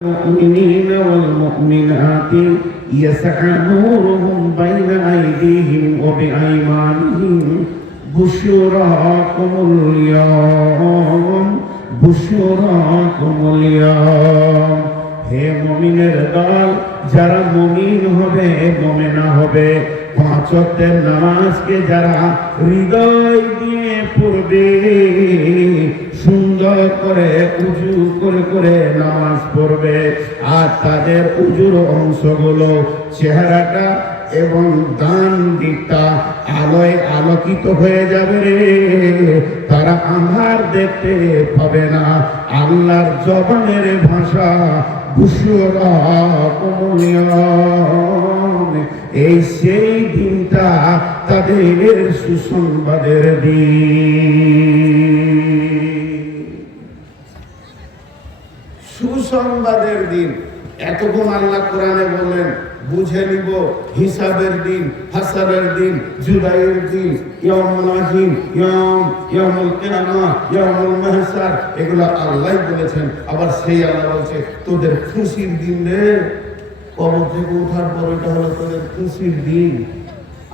المؤمنين والمؤمنات يسعى نورهم بين أيديهم وبأيمانهم بشراكم اليوم হে মুমিনের দল যারা মুমিন হবে মুমিনা হবে পাঁচ ওয়াক্তের নামাজকে যারা হৃদয় দিয়ে পড়বে সুন্দর করে উজু করে নামাজ পড়বে আর তাদের উজুর অংশগুলো চেহারাটা এবং ডান দিকটা আলোয় আলোকিত হয়ে যাবে রে তারা আন্ধার দেখতে পাবে না আল্লাহর জবানের ভাষা এই সেই দিনটা তাদের সুসংবাদের দিন এতক্ষণ আল্লাহ কোরআনে বললেন বুঝে নিব হিসাবের দিন হাসাবের দিন জুদাইয়ের দিন ইয়াউমুল আযীম ইয়াউমুল কিয়ামা ইয়াউমুল মাহশার এগুলো আল্লাহ বলেছেন আবার সেই আল্লাহ বলছে তোদের খুশির দিন রে কবর থেকে ওঠার পর এটা হলো তোদের খুশির দিন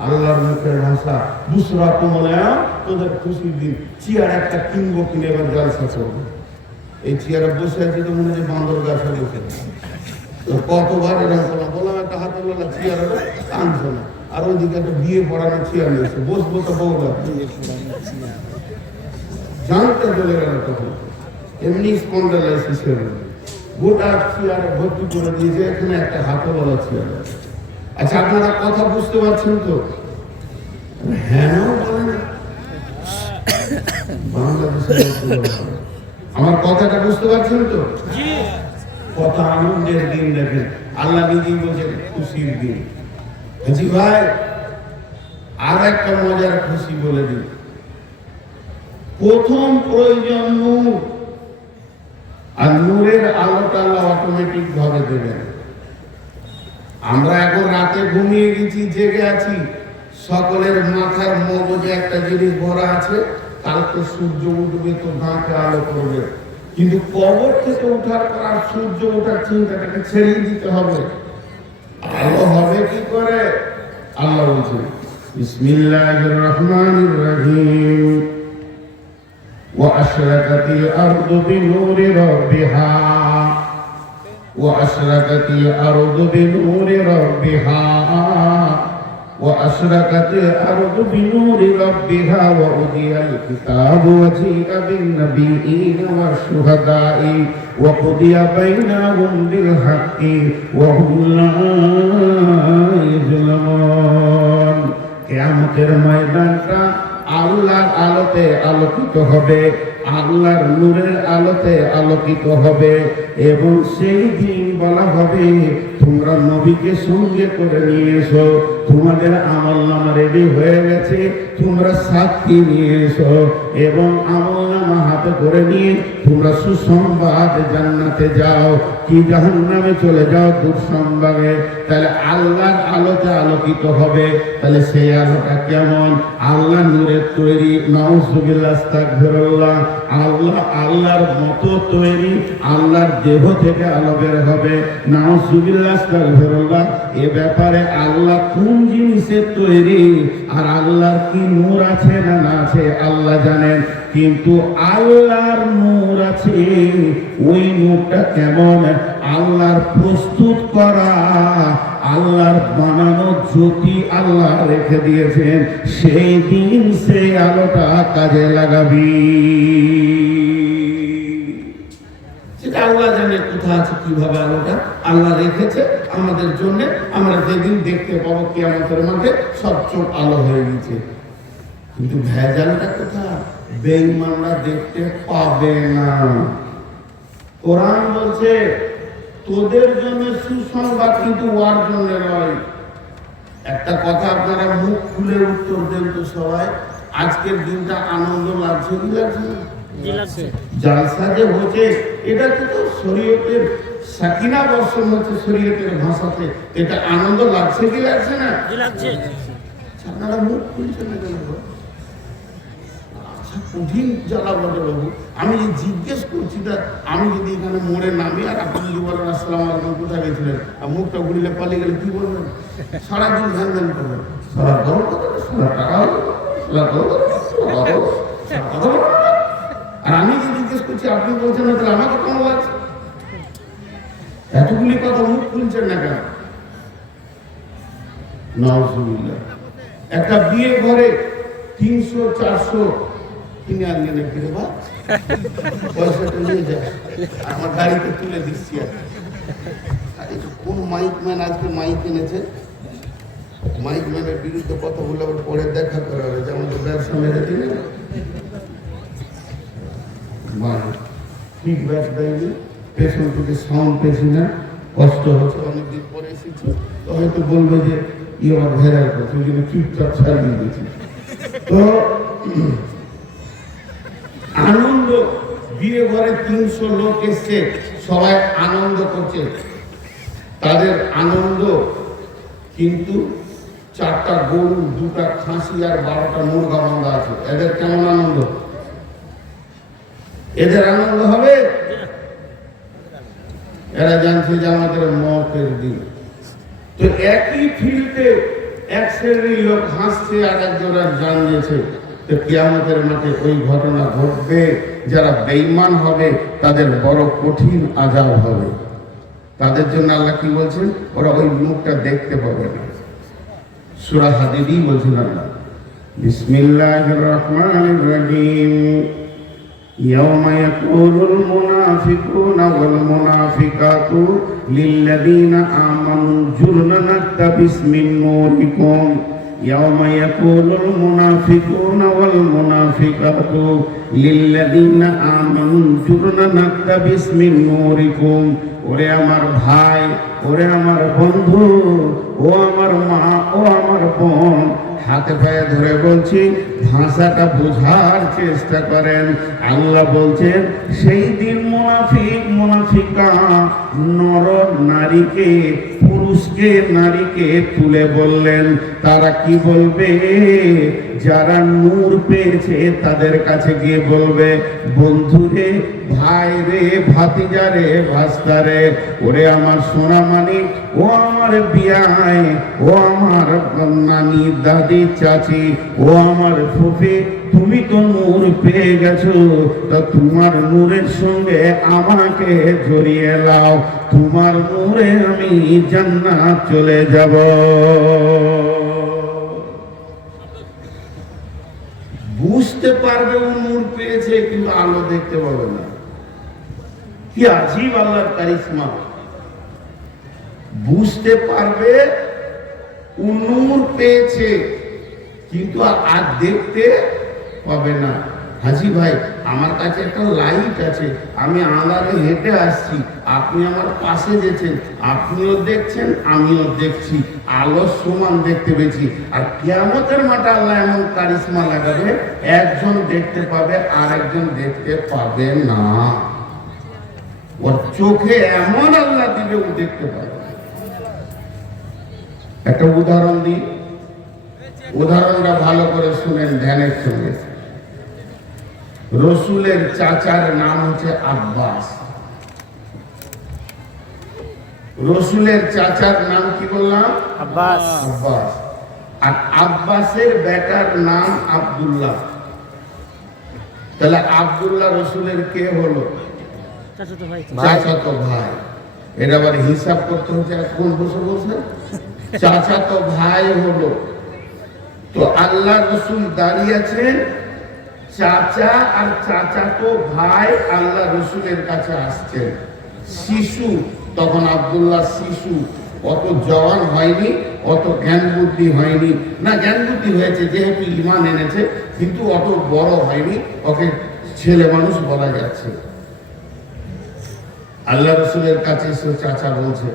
আল্লাহর মুখের ভাষা বুশরাকুমুল ইয়াউম তোদের খুশির দিন চেয়ার একটা কিনবো কিনে এবার জলসা করবো এই চেয়ারে বসে আছি তো মনে হয় বান্দর গাছে বসে কতবার এরকম বললাম একটা হাতের চেয়ার টানছো না আর ওইদিকে একটা বিয়ে পড়ানো চেয়ার নিয়েছে বসবো তো বউরা জানতে চলে গেল তখন এমনি স্পন্ডালাইসিস হয়ে গোটা চেয়ারে ভর্তি করে দিয়েছে এখানে একটা হাতেওয়ালা চেয়ার আছে আচ্ছা আপনারা কথা বুঝতে পারছেন তো হ্যাঁ বলেন বাংলাদেশের আমার কথাটা বুঝতে পারছেন তো কত আনন্দের দিন দেখেন আল্লাহ নিজেই বলছেন খুশির দিন জি ভাই আর একটা মজার খুশি বলে দিন প্রথম প্রয়োজন নূর আর নূরের আলোটা আল্লাহ অটোমেটিক ভাবে দেবেন আমরা এখন রাতে ঘুমিয়ে গেছি জেগে আছি সকলের মাথার মগজে একটা জিনিস ভরা আছে কালকে সূর্য উঠবে তো গাঁকে আলো করবে কিন্তু কবর থেকে ওঠার পর আর সূর্য ওঠার চিন্তাটাকে ছেড়ে দিতে হবে আলো হবে কি করে আল্লাহ বলছেন বিসমিল্লাহির রহমানির রহিম ওয়া আশরাকাতিল আরদু বিনূরি রাব্বিহা وأشرقت الأرض بنور ربها وأوتي الكتاب وجيء بالنبيين والشهداء وقضي بينهم بالحق وهم لا يظلمون কিয়ামতের ময়দানটা আল্লাহর আলোতে আলোকিত হবে আল্লাহর নূরের আলোতে আলোকিত হবে এবং সেই দিন বলা হবে তোমরা নবীকে সঙ্গে করে নিয়ে এসো তোমাদের আমলনামা রেডি হয়ে গেছে তোমরা সাক্ষী নিয়ে এসো এবং আমলনামা হাতে করে নিয়ে তোমরা সুসংবাদ জান্নাতে যাও কি জাহান্নামে চলে যাও দুঃসংবাদে তাহলে আল্লাহর আলোতে আলোকিত হবে তাহলে সেই আলোটা কেমন আল্লাহ নূরের তৈরি নাউজুবিল্লাহ আস্তাগফিরুল্লাহ আল্লাহর মতো তৈরি আল্লাহর দেহ থেকে আলো বের হবে নাউজুবিল্লাহ আস্তাগফিরুল্লাহ এ ব্যাপারে আল্লাহ কোন জিনিসের তৈরি আর আল্লাহর কি নূর আছে না না আছে আল্লাহ জানেন কিন্তু আল্লাহর নূর আছে ওই নূরটা কেমন আল্লাহর প্রস্তুত করা আল্লাহর বানানো জ্যোতি আল্লাহ রেখে দিয়েছেন সেই দিন সেই আলোটা কাজে লাগাবি সেটা আল্লাহ জানে কোথায় আছে কিভাবে আলোটা আল্লাহ রেখেছে আমাদের জন্য আমরা যেদিন দেখতে পাবো কিয়ামতের মাঠে সব চোখ আলো হয়ে গেছে কিন্তু ভেজালটা কোথায় বেঈমানরা দেখতে পাবে না কোরআন বলছে তোদের জন্য সুসংবাদ কিন্তু ওর জন্য নয় একটা কথা আপনারা মুখ খুলে উত্তর দেন তো সবাই আজকের দিনটা আনন্দ লাগছে কি লাগছে জালসা যে হচ্ছে এটা তো শরীয়তের সাকিনা বর্ষণ হচ্ছে শরীয়তের ভাষাতে এটা আনন্দ লাগছে কি লাগছে না আপনারা মুখ খুলছেন না কেন কঠিন জ্বালা বলে বাবু। আমি যে জিজ্ঞেস করছি তা আমি যদি এখানে মোড়ে নামি আর আপনি যদি বলেন আসসালামু আলাইকুম কোথায় গেছিলেন, আর মুখটা ঘুরিলে পালিয়ে গেলে কি বলবেন? সারাদিন ধ্যান ধ্যান করবেন, সারা গরম কথা, সারা টাকা, সারা গরম কথা, সারা গরম, সারা কথা বলবেন। আর আমি যে জিজ্ঞেস করছি আপনি বলছেন না, তাহলে আমাকে কেমন লাগছে? এতগুলি কথা মুখ খুলছেন না কেন? নাউজুবিল্লাহ। একটা বিয়ে ঘরে 300-400 কিনে আনলেন ফিরে বা পয়সাটা নিয়ে যায়, আমার গাড়িতে তুলে দিচ্ছি। আর কোন মাইক ম্যান আজকে মাইক এনেছে? মাইক ম্যানের বিরুদ্ধে কথা বলে আবার পরে দেখা করা হবে, যেমন ব্যবসা মেরে দিলে ফিডব্যাক দেয়নি, পেছন থেকে সাউন্ড পেয়েছি না, কষ্ট হচ্ছে, অনেকদিন পরে এসেছি, তো হয়তো বলবে যে আমার ভেড়ার কথা, ওই জন্য চুপচাপ ছাড়িয়ে দিয়েছি। তো আনন্দ, বিয়ে ঘরে 300 লোক এসছে, সবাই আনন্দ করছে, তাদের আনন্দ, কিন্তু 4টা গরু, 2টা খাসি আর 12টা মুরগা বান্ধা আছে। এদের কেমন আনন্দ? এদের আনন্দ হবে? এরা জানছে যে আমাদের মতের দিন। তো একই ফিল্ডে এক শ্রেণীর লোক হাসছে আর একজনের জান দিয়েছে। তো কিয়ামতের মাঠে ওই ঘটনা ঘটবে, যারা বেঈমান হবে তাদের বড় কঠিন আযাব হবে। তাদের জন্য আল্লাহ কি বলছেন? ওরা ওই মুখটা দেখতে পাবে না। সূরা হাদীদই বলছেন আল্লাহ, বিসমিল্লাহির রহমানির রহিম, يوم يقول المنافقون والمنافقات للذين آمنوا انظرنا نقتبس من نوركم يوم يقول المنافقون والمنافقات للذين آمنوا انظرنا نقتبس من نوركم। ওরে আমার ভাই, ওরে আমার বন্ধু, ও আমার মা, ও আমার বোন, হাতে পায়ে ধরে বলছি, ভাষাটা বোঝার চেষ্টা করেন। আল্লাহ বলছেন সেই দিন মুনাফিক মুনাফিকা নর নারীকে, পুরুষকে নারীকে তুলে বললেন। তারা কি বলবে? যারা নূর পেয়েছে তাদের কাছে গিয়ে বলবে, বন্ধুরে, ভাই রে, ভাতিজা রে, ভাস্তা রে, ওরে আমার সোনামানিক, ও আমার বিয়াই, ও আমার নানি, দাদি, চাচি, ও আমার ফুফি, তুমি তো নূর পেয়ে গেছো, তা তোমার নূরের সঙ্গে আমাকে জড়িয়ে লাও, তোমার নূরে আমি জান্নাত চলে যাব। বুঝতে পারবে ও নূর পেয়েছে, কিন্তু আলো দেখতে পাবে না। কি আজীব আল্লাহর কারিশমা! বুঝতে পারবে ও নূর পেয়েছে, কিন্তু আর দেখতে পাবে না। হাজি ভাই, আমার কাছে একটা লাইট আছে, আমি আঁধারে হেঁটে আসছি, আপনি আমার পাশে গেছেন, আপনিও দেখছেন, আমিও দেখছি, আলো সমান দেখতে পেয়েছি। আর কিয়ামতের মাঠে আল্লাহ এমন কারিশমা লাগাবে, একজন দেখতে পাবে আর একজন দেখতে পাবে না। ওর চোখে এমন আল্লাহ দিবে, ও দেখতে পাবে। একটা উদাহরণ দিই, উদাহরণটা ভালো করে শুনেন ধ্যানের সঙ্গে। রসুলের চাচার নাম হচ্ছে আব্বাস। রসুলের চাচার নাম কি বললাম? আব্বাস। আব্বাস। আর আব্বাসের বেটার নাম আব্দুল্লাহ। তাহলে আব্দুল্লাহ রসুলের কে হলো? চাচাতো ভাই। এটা আবার হিসাব করতে হচ্ছে, কোন বসে বসে চাচাতো ভাই হলো। তো আল্লাহ রসুল দাঁড়িয়ে আছেন, চাচা আর চাচাতো ভাই আল্লাহ রসুলের কাছে আসছেন। শিশু, তখন আব্দুল্লাহ শিশু, অত জওয়ান হয়নি, অত জ্ঞান বুদ্ধি হয়নি। না, জ্ঞান বুদ্ধি হয়েছে যেহেতু ঈমান এনেছে, কিন্তু অত বড় হয়নি, ওকে ছেলে মানুষ বলা যাচ্ছে। আল্লাহ রসুলের কাছে এসে চাচা বলছে,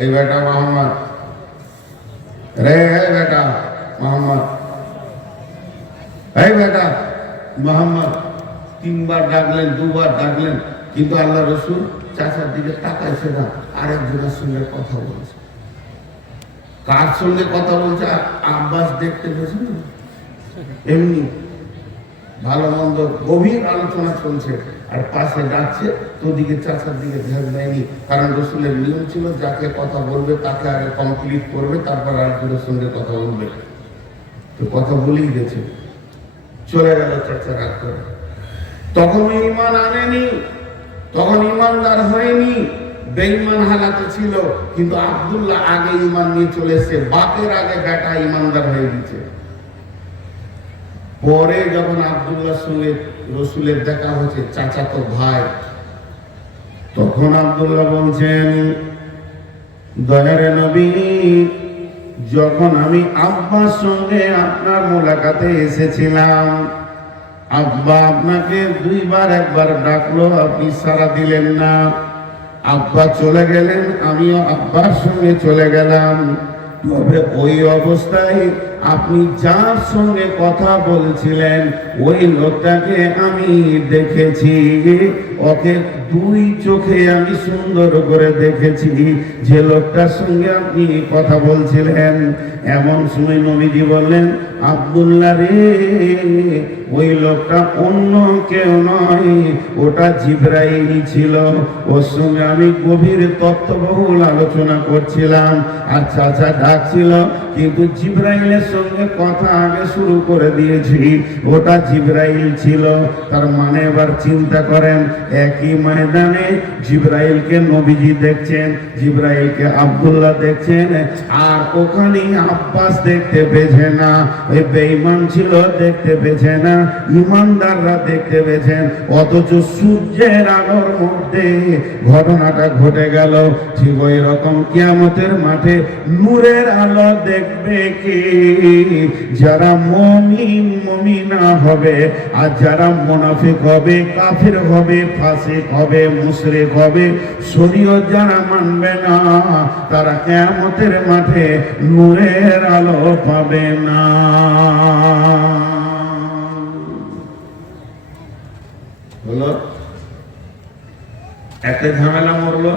এই বেটা মোহাম্মদ রে, বেটা মোহাম্মদ, এই বেটা মোহাম্মদ। 3 বার ডাকলেন, 2 বার ডাকলেন, কিন্তু আল্লাহ রসুল চাচার দিকে তাকাইছে না, আরেকজনের সঙ্গে কথা বলছে। কার সঙ্গে কথা বলছে? আব্বাস দেখতে পেয়েছেন এমনি। ভালো মন্দ গভীর আলোচনা চলছে, আর পাশে ডাকছে, তোদিকে চাচার দিকে ধ্যান দেয়নি। কারণ রসুলের নিয়ম ছিল যাকে কথা বলবে তাকে আগে কমপ্লিট করবে, তারপর আর জনের সঙ্গে কথা বলবে। তো কথা বলেই গেছে, চলে গেল চাচা রাগ করে। তখন ইমান আনেনি, তখন ইমানদার হয়নি, বেঈমান হালাতে ছিল। কিন্তু আব্দুল্লাহ আগে ইমান নিয়ে চলে এসছে, বাপের আগে বেটা ইমানদার হয়ে গেছে। পরে যখন আব্দুল্লাহর সঙ্গে রসুলের দেখা হচ্ছে, চাচাতো ভাই, তখন আব্দুল্লাহ বলছেন, দয়ার নবী, যখন আমি আব্বার সঙ্গে আপনার মোলাকাতে এসেছিলাম, আব্বা আপনাকে দুইবার একবার ডাকলো, আপনি সাড়া দিলেন না। আব্বা চলে গেলেন, আমিও আব্বার সঙ্গে চলে গেলাম। তবে ওই অবস্থায় আপনি যার সঙ্গে কথা বলছিলেন ওই লোকটাকে আমি দেখেছি, ওকে দুই চোখে আমি সুন্দর করে দেখেছি, যে লোকটার সঙ্গে আপনি কথা বলছিলেন। এমন সময় নবীজি বললেন, আব্দুল্লাহ রে, ওই লোকটা অন্য কেউ নয়, ওটা জিবরাইল ছিল। ওর সঙ্গে আমি গভীর তত্ত্ববহুল আলোচনা করছিলাম, আর চাচা ডাকছিল, কিন্তু জিবরাইলের সঙ্গে কথা আগে শুরু করে দিয়েছি, ওটা জিবরাইল ছিল। তার মানে এবার চিন্তা করেন, একই ময়দানে জিবরাইলকে নবীজি দেখছেন, জিবরাইলকে আব্দুল্লাহ দেখছেন, আর ওখানে আব্বাস দেখতে পেয়েছে না, ওই বেঈমান ছিল দেখতে পেয়েছে না, ইমানদাররা দেখতে পেয়েছেন। অথচ সূর্যের আলোর মধ্যে ঘটনাটা ঘটে গেল। ঠিক ওই রকম কিয়ামতের মাঠে নূরের আলো দেখবে কি? যারা মুমিন মুমিনা হবে, আর যারা মুনাফিক হবে, কাফির হবে, ফাসিক হবে, মুশরিক হবে, শরীয়ত যারা মানবে না, তারা কিয়ামতের মাঠে নূরের আলো পাবে না। হলো একটা ঝামেলা মরলো।